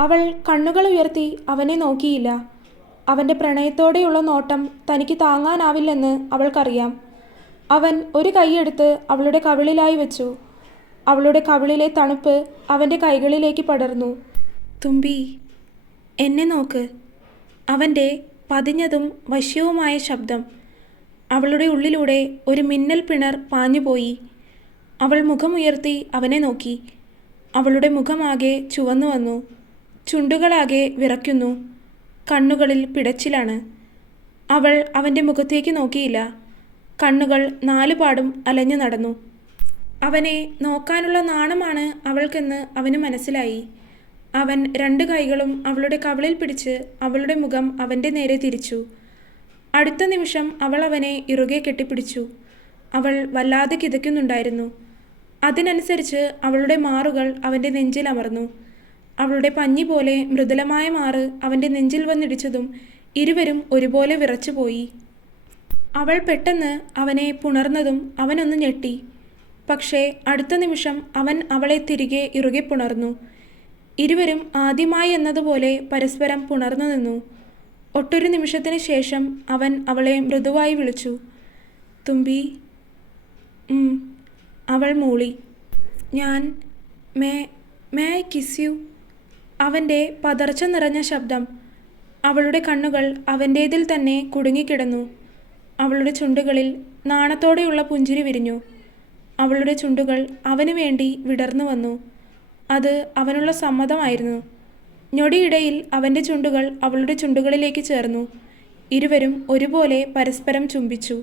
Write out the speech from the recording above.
അവൾ കണ്ണുകൾ ഉയർത്തി അവനെ നോക്കിയില്ല. അവന്റെ പ്രണയത്തോടെയുള്ള നോട്ടം തനിക്ക് താങ്ങാനാവില്ലെന്ന് അവൾക്കറിയാം. അവൻ ഒരു കൈയെടുത്ത് അവളുടെ കവിളിലായി വെച്ചു. അവളുടെ കവിളിലെ തണുപ്പ് അവന്റെ കൈകളിലേക്ക് പടർന്നു. തുമ്പി എന്നെ നോക്ക്. അവന്റെ പതിഞ്ഞതും വശ്യവുമായ ശബ്ദം. അവളുടെ ഉള്ളിലൂടെ ഒരു മിന്നൽ പിണർ പാഞ്ഞുപോയി. അവൾ മുഖമുയർത്തി അവനെ നോക്കി. അവളുടെ മുഖമാകെ ചുവന്നു വന്നു ചുണ്ടുകളാകെ വിറയ്ക്കുന്നു. കണ്ണുകളിൽ പിടച്ചിലാണ്. അവൾ അവന്റെ മുഖത്തേക്ക് നോക്കിയില്ല. കണ്ണുകൾ നാലുപാടും അലഞ്ഞു നടന്നു. അവനെ നോക്കാനുള്ള നാണമാണ് അവൾക്കെന്ന് അവന് മനസ്സിലായി. അവൻ രണ്ട് കൈകളും അവളുടെ കവളിൽ പിടിച്ച് അവളുടെ മുഖം അവന്റെ നേരെ തിരിച്ചു. അടുത്ത നിമിഷം അവൾ അവനെ ഇറുകെ കെട്ടിപ്പിടിച്ചു. അവൾ വല്ലാതെ കിതയ്ക്കുന്നുണ്ടായിരുന്നു. അതിനനുസരിച്ച് അവളുടെ മാറുകൾ അവന്റെ നെഞ്ചിൽ അമർന്നു. അവളുടെ പഞ്ഞി പോലെ മൃദുലമായ മാറ് അവന്റെ നെഞ്ചിൽ വന്നിടിച്ചതും ഇരുവരും ഒരുപോലെ വിറച്ചുപോയി. അവൾ പെട്ടെന്ന് അവനെ പുണർന്നതും അവനൊന്ന് ഞെട്ടി. പക്ഷേ അടുത്ത നിമിഷം അവൻ അവളെ തിരികെ ഇറുകെ പുണർന്നു. ഇരുവരും ആദ്യമായി എന്നതുപോലെ പരസ്പരം പുണർന്നു നിന്നു. ഒട്ടൊരു നിമിഷത്തിന് ശേഷം അവൻ അവളെ മൃദുവായി വിളിച്ചു. തുമ്പി. അവൾ മൂളി. ഞാൻ may may I kiss you? അവന്റെ പതർച്ച നിറഞ്ഞ ശബ്ദം. അവളുടെ കണ്ണുകൾ അവന്റേതിൽ തന്നെ കുടുങ്ങിക്കിടന്നു. അവളുടെ ചുണ്ടുകളിൽ നാണത്തോടെയുള്ള പുഞ്ചിരി വിരിഞ്ഞു. അവളുടെ ചുണ്ടുകൾ അവന് വേണ്ടി വിടർന്നു വന്നു. അത് അവനുള്ള സമ്മതമായിരുന്നു. ഞൊടിയിടയിൽ അവന്റെ ചുണ്ടുകൾ അവളുടെ ചുണ്ടുകളിലേക്ക് ചേർന്നു. ഇരുവരും ഒരുപോലെ പരസ്പരം ചുംബിച്ചു.